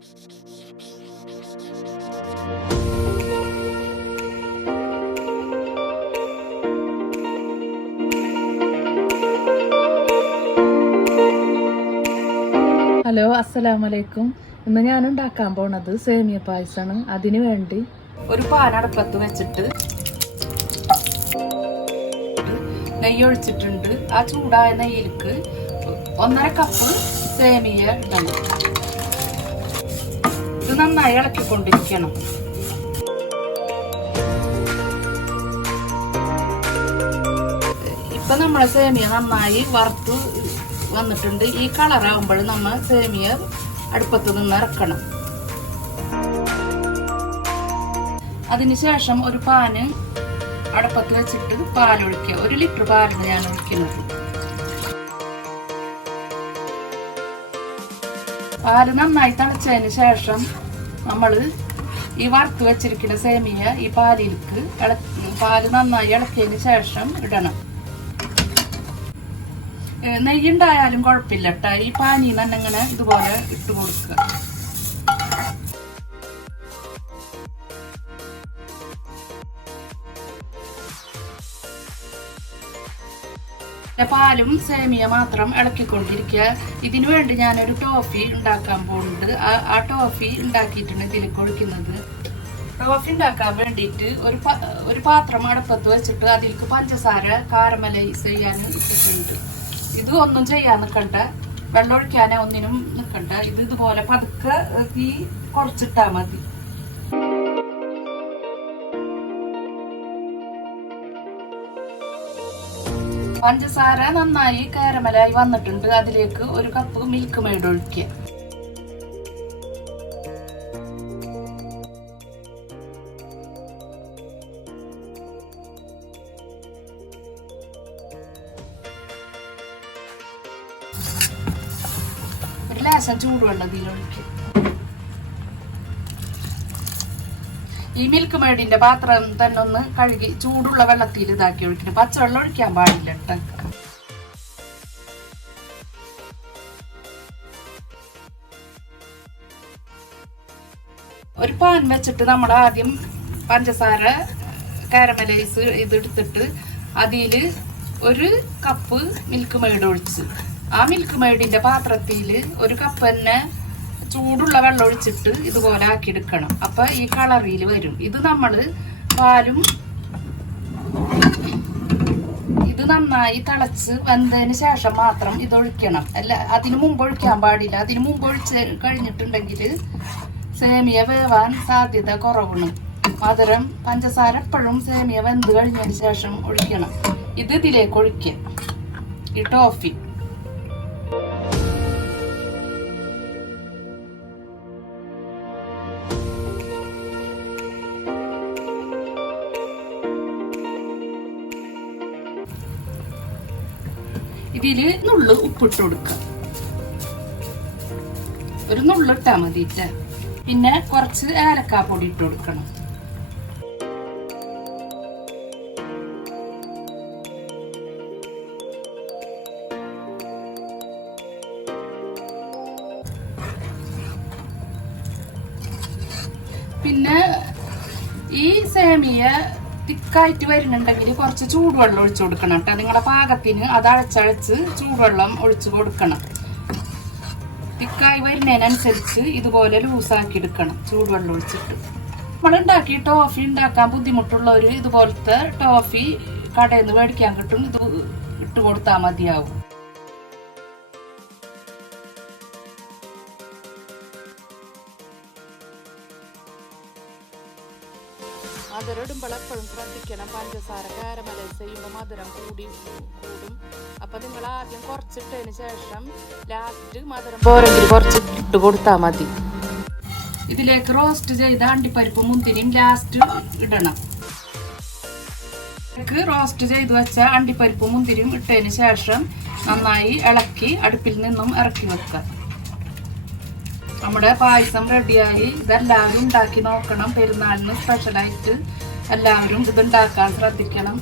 Hello, അസ്സലാമലൈക്കും. ഇന്ന് ഞാൻ ഉണ്ടാക്കാൻ പോണത് സേമിയ പായസമാണ്. അതിനു വേണ്ടി ഒരു പാൻ അടുപ്പത്ത് വെച്ചിട്ട് നെയ്യ് ഒഴിച്ചിട്ടുണ്ട്. ആ ചൂടായ നെയ്യിലേക്ക് 1.5 കപ്പ് സേമിയ ഇടണം. ഇത് നന്നായി ഇളക്കിക്കൊണ്ടിരിക്കണം. ഇപ്പൊ നമ്മളെ സേമിയ നന്നായി വറുത്ത് വന്നിട്ടുണ്ട്. ഈ കളറാകുമ്പോൾ നമ്മൾ സേമിയ അടുപ്പത്ത് നിന്ന് ഇറക്കണം. അതിനുശേഷം ഒരു പാന് അടുപ്പത്ത് വെച്ചിട്ട് പാലൊഴിക്കുക. 1 ലിറ്റർ പാലാണ് ഞാൻ ഒഴിക്കുന്നത്. പാല് നന്നായി തിളച്ചതിന് ശേഷം നമ്മൾ ഈ വറുത്ത് വെച്ചിരിക്കുന്ന സേമിയ ഈ പാലിലേക്ക് പാല് നന്നായി ഇളക്കിയതിന് ശേഷം ഇടണം. നെയ്യുണ്ടായാലും കുഴപ്പമില്ല കേട്ടോ. ഈ പാനി തന്നെ ഇങ്ങനെ ഇതുപോലെ ഇട്ട് കൊടുക്കുക. പാലും സേമിയ മാത്രം ഇളക്കിക്കൊണ്ടിരിക്കുക. ഇതിനു വേണ്ടി ഞാനൊരു ടോഫി ഉണ്ടാക്കാൻ പോകുന്നുണ്ട്. ആ ടോഫി ഉണ്ടാക്കിയിട്ടാണ് ഇതിലേക്ക് ഒഴിക്കുന്നത്. ടോഫി ഉണ്ടാക്കാൻ വേണ്ടിയിട്ട് ഒരു പാത്രം അടുപ്പത്ത് വെച്ചിട്ട് അതിലേക്ക് പഞ്ചസാര കാരമലൈസ് ചെയ്യാൻ ഇട്ടിട്ടുണ്ട്. ഇത് ഒന്നും ചെയ്യാൻ നിൽക്കണ്ട, വെള്ളം ഒഴിക്കാനോ ഒന്നിനും നിൽക്കണ്ട. ഇതുപോലെ പതുക്കെ തീ കുറച്ചിട്ടാ മതി. പഞ്ചസാര നന്നായി കാരമലായി വന്നിട്ടുണ്ട്. അതിലേക്ക് 1 കപ്പ് മിൽക്ക് മെയ്ഡ് ഒഴിക്കുക. ഒരു ലേശം ചൂടുവെള്ളം ഇതിലൊഴിക്കുക. ഈ മിൽക്ക് മെയ്ഡിന്റെ പാത്രം തന്നെ ഒന്ന് കഴുകി ചൂടുള്ള വെള്ളത്തിൽ ഇതാക്കി ഒഴിക്കണം. പച്ചവെള്ളം ഒഴിക്കാൻ പാടില്ല കേട്ടോ. ഒരു പാൻ വെച്ചിട്ട് നമ്മൾ ആദ്യം പഞ്ചസാര കാരമലൈസ് ഇതെടുത്തിട്ട് അതിൽ 1 കപ്പ് മിൽക്ക് മെയ്ഡ് ഒഴിച്ച് ആ മിൽക്ക് മെയ്ഡിന്റെ പാത്രത്തിൽ 1 കപ്പ് തന്നെ ചൂടുള്ള വെള്ളം ഒഴിച്ചിട്ട് ഇതുപോലെ ആക്കിയെടുക്കണം. അപ്പൊ ഈ കളറിൽ വരും. ഇത് നമ്മള് പാലും ഇത് നന്നായി തിളച്ച് വന്നതിന് ശേഷം മാത്രം ഇത് ഒഴിക്കണം. അല്ല, അതിനു മുമ്പ് ഒഴിക്കാൻ പാടില്ല. അതിനു മുമ്പ് ഒഴിച്ച് കഴിഞ്ഞിട്ടുണ്ടെങ്കിൽ സേമിയ വേവാൻ സാധ്യത കുറവാണ്. മധുരം പഞ്ചസാര എപ്പോഴും സേമിയ വെന്ത് കഴിഞ്ഞതിന് ശേഷം ഒഴിക്കണം. ഇത് ഇതിലേക്ക് ഒഴിക്കുക. ഈ ടോഫി ഇതില് നുള്ളു ഉപ്പിട്ട് കൊടുക്കുക. ഒരു നുള്ളിട്ടാ മതി. പിന്നെ കുറച്ച് ഏലക്കാപ്പൊടി ഇട്ട് കൊടുക്കണം. പിന്നെ ഈ സേമിയ തിക്കായിട്ട് വരുന്നുണ്ടെങ്കിൽ കുറച്ച് ചൂടുവെള്ളം ഒഴിച്ചു കൊടുക്കണം കേട്ടോ. നിങ്ങളെ പാകത്തിന് അത് അഴച്ചഴച്ച് ചൂടുവെള്ളം ഒഴിച്ചു കൊടുക്കണം. തിക്കായി വരുന്നതിനനുസരിച്ച് ഇതുപോലെ ലൂസാക്കി എടുക്കണം ചൂടുവെള്ളം ഒഴിച്ചിട്ട്. നമ്മൾ ഉണ്ടാക്കി ടോഫി ഉണ്ടാക്കാൻ ബുദ്ധിമുട്ടുള്ളവർ ഇതുപോലത്തെ ടോഫി കടയിൽ നിന്ന് മേടിക്കാൻ കിട്ടും. ഇത് ഇട്ട് കൊടുത്താൽ മതിയാവും. മധുരം ഇടുമ്പോൾ എപ്പോഴും ശ്രദ്ധിക്കണം. പഞ്ചസാര കാരമലൈസ് ചെയ്യുമ്പോൾ മധുരം കൂടും. അപ്പൊ നിങ്ങൾ ആദ്യം കുറച്ചിട്ടതിന് ശേഷം ലാസ്റ്റ് മധുരം പോരെങ്കിൽ കുറച്ചിട്ട് കൊടുത്താൽ മതി. ഇതിലേക്ക് റോസ്റ്റ് ചെയ്ത അണ്ടിപ്പരിപ്പ് മുന്തിരിയും ലാസ്റ്റ് ഇടണം. റോസ്റ്റ് ചെയ്ത് വെച്ച അണ്ടിപ്പരിപ്പ് മുന്തിരിയും ഇട്ടതിന് ശേഷം നന്നായി ഇളക്കി അടുപ്പിൽ നിന്നും ഇറക്കി വെക്കുക. നമ്മുടെ പായസം റെഡിയായി. ഇതെല്ലാവരും ഉണ്ടാക്കി നോക്കണം. പെരുന്നാളിന് സ്പെഷ്യലായിട്ട് എല്ലാവരും ഇതുണ്ടാക്കാൻ ശ്രദ്ധിക്കണം.